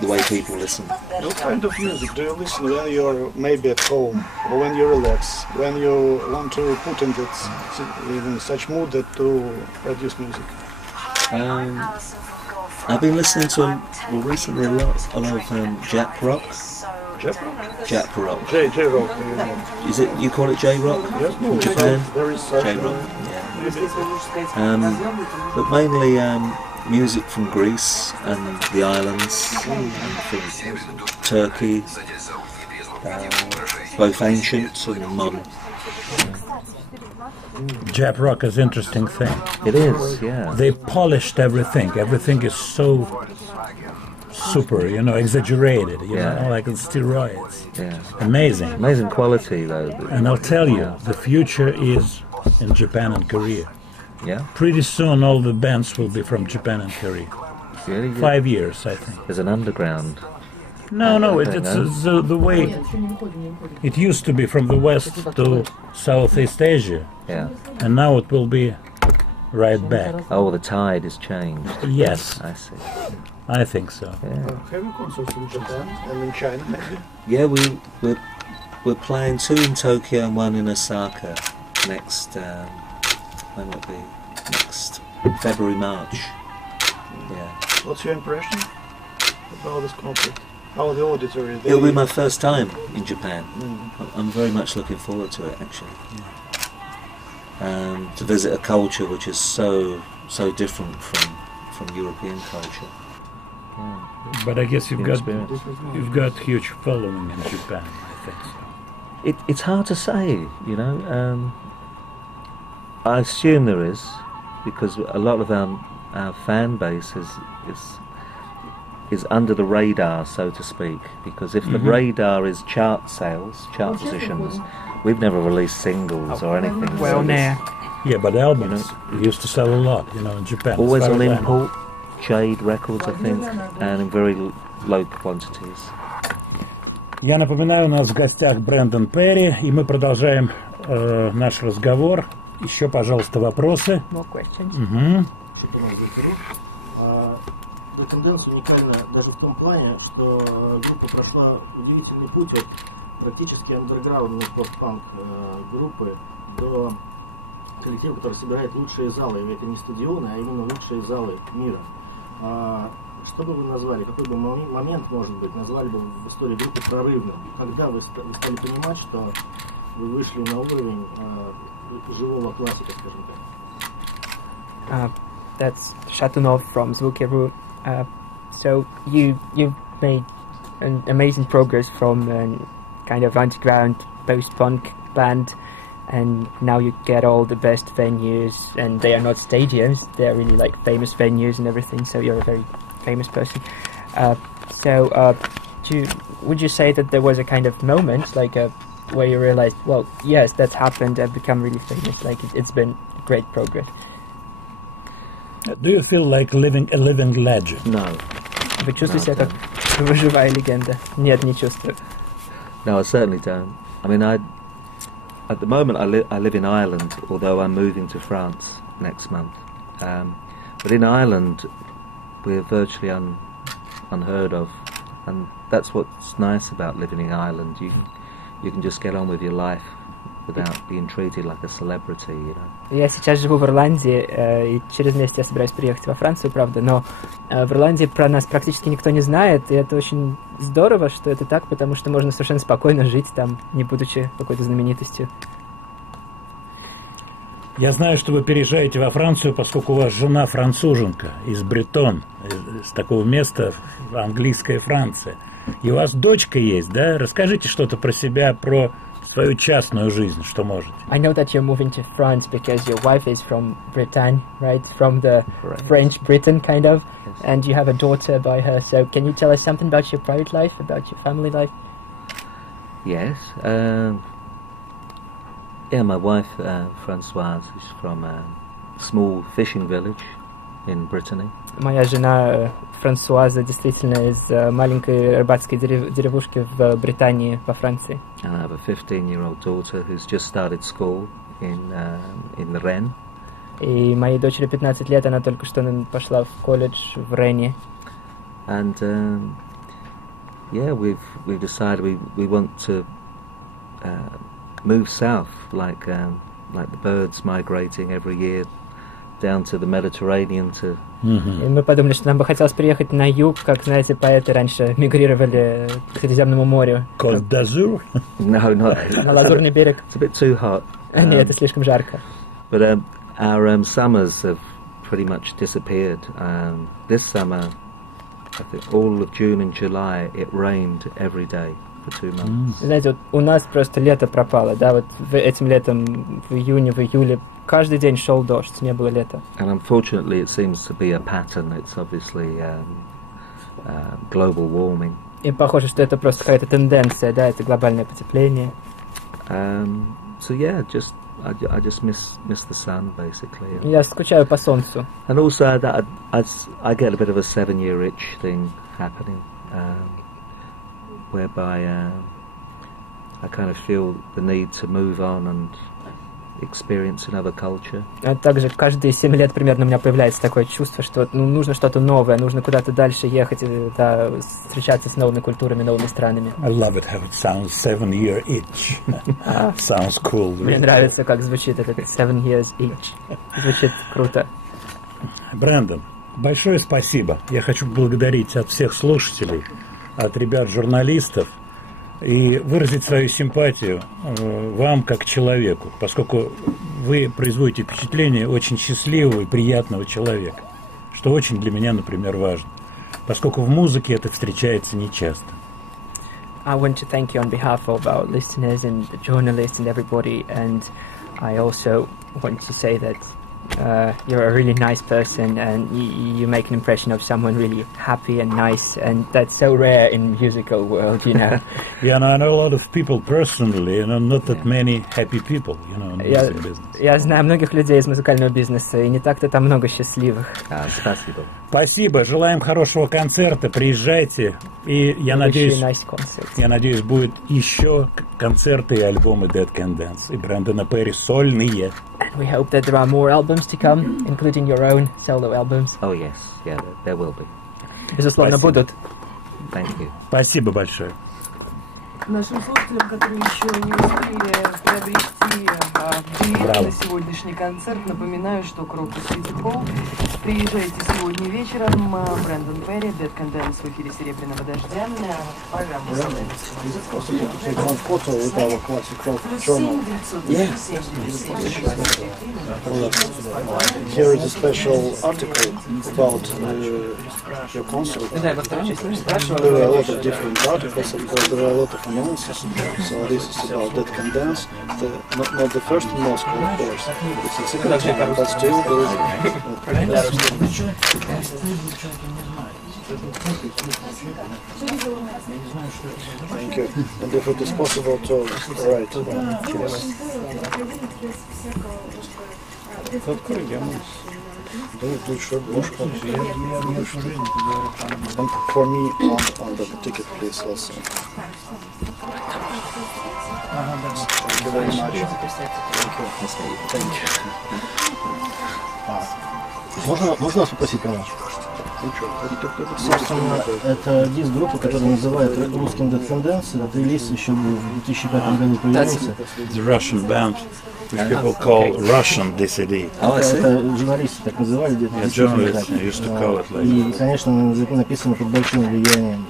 the way people listen. What kind of music do you listen when you're maybe at home, or when you relax, when you want to put in such mood that to produce music? I've been listening to recently a lot of Jap rock. Jap rock? Jap rock. J-rock. Is it, you call it J-rock? Yes, from Japan? There is such J-rock, yeah. But mainly music from Greece and the islands, and from Turkey, both ancient and modern. Jap rock is an interesting thing. It is, yeah. They polished everything. Everything is so super, exaggerated, like on steroids. Yeah. Amazing. Amazing quality, though. And I'll tell you, the future is in Japan and Korea. Yeah. Pretty soon all the bands will be from Japan and Korea. Really? 5 years, I think. There's an underground. No, it's the way it used to be from the west to Southeast Asia. Yeah. And now it will be right back. Oh, the tide has changed. Yes. I see. I think so. Yeah. Have you concerts in Japan and in China maybe? Yeah, we're playing 2 in Tokyo and 1 in Osaka next, when will it be? Next February, March. Yeah. What's your impression about this concert? How the auditory? It'll be my first time in Japan. I'm very much looking forward to it, actually. Yeah. To visit a culture which is so different from European culture. Yeah. But I guess you've got huge following in Japan, I think so. It's hard to say, I assume there is, because a lot of our fan base is under the radar, so to speak. Because if the radar is chart sales, chart positions, we've never released singles or anything. Well, now. Yeah, but albums used to sell a lot, in Japan. Always on import, Jade Records, I think, and in very low quantities. Я напоминаю, у нас в гостях Брендан Перри, и мы продолжаем наш разговор. Еще, пожалуйста, вопросы. Тенденция уникальна даже в том плане, что группа прошла удивительный путь от практически андерграундной пост-панк группы до коллектива, который собирает лучшие залы. И это не стадионы, а именно лучшие залы мира. Что бы вы назвали, какой бы момент, может быть, назвали бы в истории группы прорывным? Когда вы стали понимать, что вы вышли на уровень живого классика, скажем так? That's Shatunov from Zvukeru. So you've made an amazing progress from a kind of underground post-punk band, and now you get all the best venues, and they are not stadiums, they are really like famous venues and everything, so you're a very famous person. Would you say that there was a kind of moment, like where you realized, well, yes, that's happened, I've become really famous, like it's been great progress? Do you feel like a living legend? No. Вы чувствуете себя как живая легенда? Нет, не чувствую. No, I certainly don't. I mean, at the moment I live in Ireland, although I'm moving to France next month. But in Ireland, we're virtually unheard of, and that's what's nice about living in Ireland. You can just get on with your life without being treated like a celebrity, Я сейчас живу в Ирландии, и через месяц я собираюсь приехать во Францию, правда, но в Ирландии про нас практически никто не знает, и это очень здорово, что это так, потому что можно совершенно спокойно жить там, не будучи какой-то знаменитостью. Я знаю, что вы переезжаете во Францию, поскольку у вас жена француженка из Бретон, из такого места, английская Франция. И у вас дочка есть, да? Расскажите что-то про себя, про свою частную жизнь, что можете. I know that you're moving to France because your wife is from Bretagne, right? From the French Britain, kind of. Yes. And you have a daughter by her. So can you tell us something about your private life, about your family life? Yes. Yeah, my wife, Françoise, is from a small fishing village in Brittany. Моя жена Франсуаза действительно из маленькой рыбацкой деревушки в Британии, во Франции. And I have a 15-year-old daughter who's just started school in Rennes. И моей дочери 15 лет, она только что пошла в колледж в Рене. And yeah, we've decided we want to move south, like the birds migrating every year down to the Mediterranean to. И мы подумали, что нам бы хотелось приехать на юг, как, знаете, поэты раньше мигрировали к Средиземному морю. Côte d'Azur? No, not. На Лазурный берег. It's a bit too hot. Нет, это слишком жарко. But our summers have pretty much disappeared. This summer, I think all of June and July, it rained every day for 2 months. Знаете, вот у нас просто лето пропало, да, вот этим летом, в июне, в июле, каждый день шел дождь, не было лета. And unfortunately, it seems to be a pattern. It's obviously global warming. И похоже, что это просто какая-то тенденция, да, это глобальное потепление. So yeah, I just miss the sun basically. Я скучаю по солнцу. And also that I get a bit of a 7-year itch thing happening, whereby I kind of feel the need to move on and experience another culture. А также каждые 7 лет примерно у меня появляется такое чувство, что нужно что-то новое, нужно куда-то дальше ехать, да, встречаться с новыми культурами, новыми странами. I love it how it sounds, 7-year itch. Sounds cool. Мне нравится, как звучит этот 7 years itch. Звучит круто. Брендан, большое спасибо. Я хочу поблагодарить от всех слушателей, от ребят-журналистов, и выразить свою симпатию вам как человеку, поскольку вы производите впечатление очень счастливого и приятного человека, что очень для меня, например, важно, поскольку в музыке это встречается нечасто. I want to thank you on behalf of our listeners and the journalists and everybody, and I also want to say that you're a really nice person, and you make an impression of someone really happy and nice, and that's so rare in musical world, you know. Yeah, no, I know a lot of people personally, and not that many happy people, you know, in the music business. Я знаю многих людей из музыкального бизнеса, и не так-то там много счастливых. Спасибо. Спасибо, желаем хорошего концерта, приезжайте, и я надеюсь, будет еще концерты и альбомы Dead Can Dance, и Брендана Перри сольные. And we hope that there are more albums to come, including your own solo albums. Oh yes, yeah, there will be. Безусловно, будут. Thank you. Спасибо большое. Нашим слушателям, которые еще не успели приобрести билеты на сегодняшний концерт, напоминаю, что Крокус Сити Холл. Приезжайте сегодня вечером. Брендан Перри, Dead Can Dance в эфире Серебряного дождя. Программа Here is a special article about your concert. There are a lot of different articles, of course, there are a lot of announcers. So this is about Dead Can Dance. Not the first in Moscow, of course. It's the second time, but still there is Thank you. And if it is possible to write and for me on the ticket, please also. Thank you very much. Thank you. Можно вас попросить, пожалуйста? Собственно, это диск группы, который называют русским Dead Can Dance. Этот релиз еще в 2005 году появился. The Russian band, which people call Russian DCD. Это журналисты так называли. Yeah, journalists used to call it like И, конечно, написано под большим влиянием.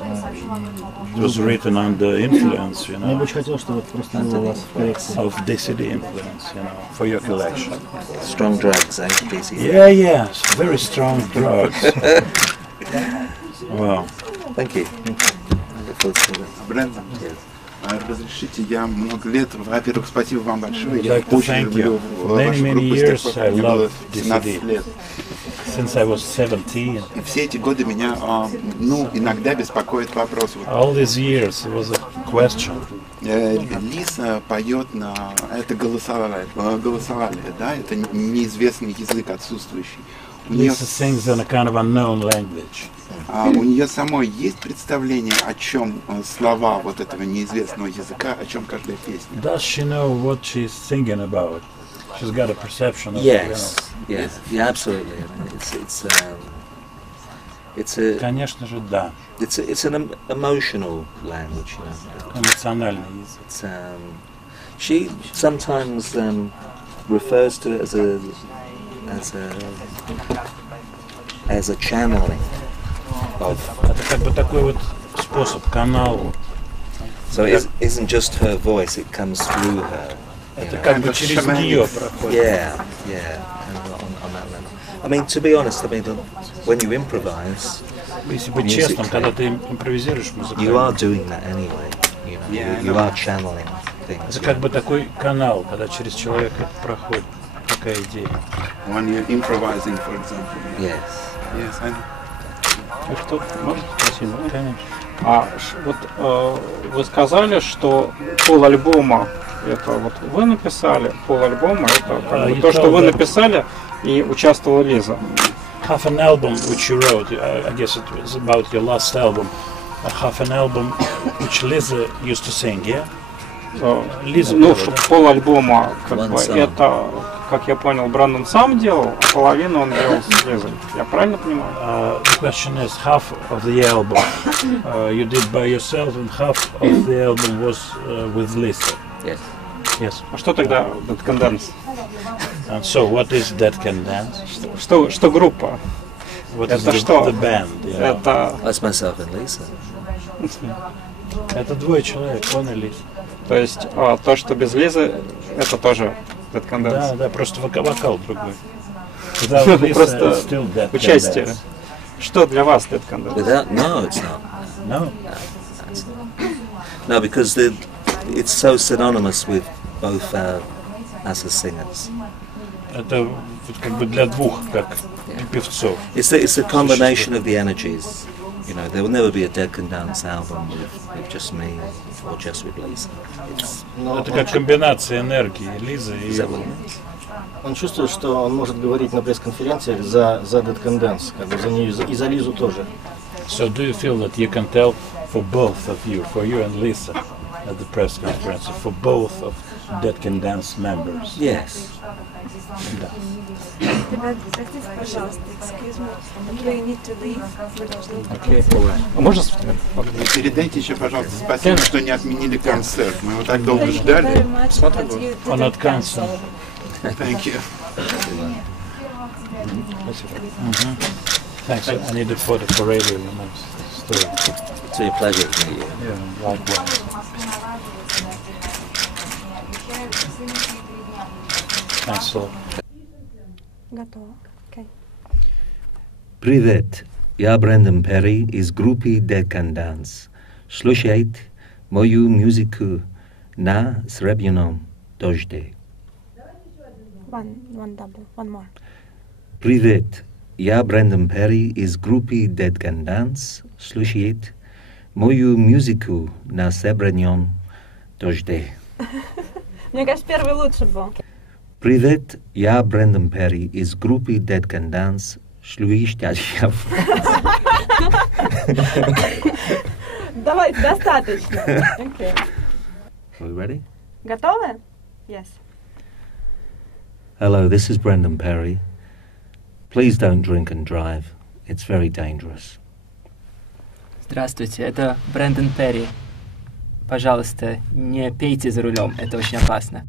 It was written under influence, you know. Я бы очень хотел, чтобы это просто было у вас в коллекции. Of DCD influence, you know, for your collection. Strong drugs, eh? DCD. Yeah, very strong drugs. Wow. Thank you. Брендан, Разрешите, я много лет, во-первых, спасибо вам большое, я очень люблю вашу many группу years с тех пор, I как мне было loved this 17 лет. Since I was 17. И все эти годы меня, иногда беспокоит вопрос. All these years it was a question. Лиса поет на... Это голосовали, да? Это неизвестный язык, отсутствующий. Lisa sings in a kind of unknown language. У нее самой есть представление, о чем слова вот этого неизвестного языка, о чем каждая песня? Does she know what she's singing about? She's got a perception of yes, yeah, absolutely. It's a. Конечно же, да. It's an emotional language, you know. Эмоциональный язык. She sometimes refers to it as a channeling of. Это как бы такой вот способ, канал. So it isn't just her voice; it comes through her. Это как бы через нее проходит. Yeah, on that level. I mean, to be honest, when you improvise, если быть честным, когда ты импровизируешь музыкально, you are doing that anyway. You know, you are channeling things. Это как бы такой канал, когда через человека проходит такая идея. When you're improvising, for example. Yes. Yes, I know. Что, можно спросить? Конечно. Вот вы сказали, что пол-альбома это вот вы написали, пол-альбома это как бы то, что вы написали и участвовала Лиза. Half an album which you wrote, I guess it was about your last album, half an album which Lisa used to sing, yeah? Лиза, ну, пол-альбома, как бы, это, как я понял, Брендан сам делал, а половину он делал с Лизой. Я правильно понимаю? The question is, half of the album you did by yourself and half of the album was with Lisa. Yes. Yes. А что тогда Dead Can Dance? And so, what is Dead Can Dance? Что группа? What это is что? The band, you know? Это... That's myself and Lisa. Это двое человек, он и Лиза. То есть то, что без Лизы, это тоже Dead Can Dance? Да, просто вокал другой. Просто участие. Что для вас Dead Can Dance? No, it's not. No? No, because it's so synonymous with both us as singers. Это как бы для двух, как певцов. It's a combination of the energies. You know, there will never be a Dead Can Dance album with just me or just with Lisa. Это как комбинация энергии Лизы и его. Он чувствует, что он может говорить на пресс-конференциях за Dead Can Dance, как бы за нее и за Лизу тоже. So do you feel that you can tell for both of you, for you and Lisa, at the press conference, for both of Dead Can Dance members? Yes. Да. Okay. Можно? Передайте еще, пожалуйста, спасибо, что не отменили концерт. Мы его так долго ждали. Он от конца. Thank you. Thanks. I need a photo for radio. It's a pleasure to meet you. Yeah, likewise. Thanks a lot. Готово. Okay. Привет, я Брендан Перри из группы Dead Can Dance. Слушайте мою музыку на Серебряном дожде. One double, one more. Привет, я Брендан Перри из группы Dead Can Dance. Слушайте мою музыку на Серебряном дожде. Мне кажется, первый лучше был. Привет, я Брендан Перри из группы Dead Can Dance. Слушайте. Давай, достаточно. Okay. Are we ready? Готовы? Yes. Hello, this is Brendan Perry. Please don't drink and drive. It's very dangerous. Здравствуйте, это Брендан Перри. Пожалуйста, не пейте за рулем, это очень опасно.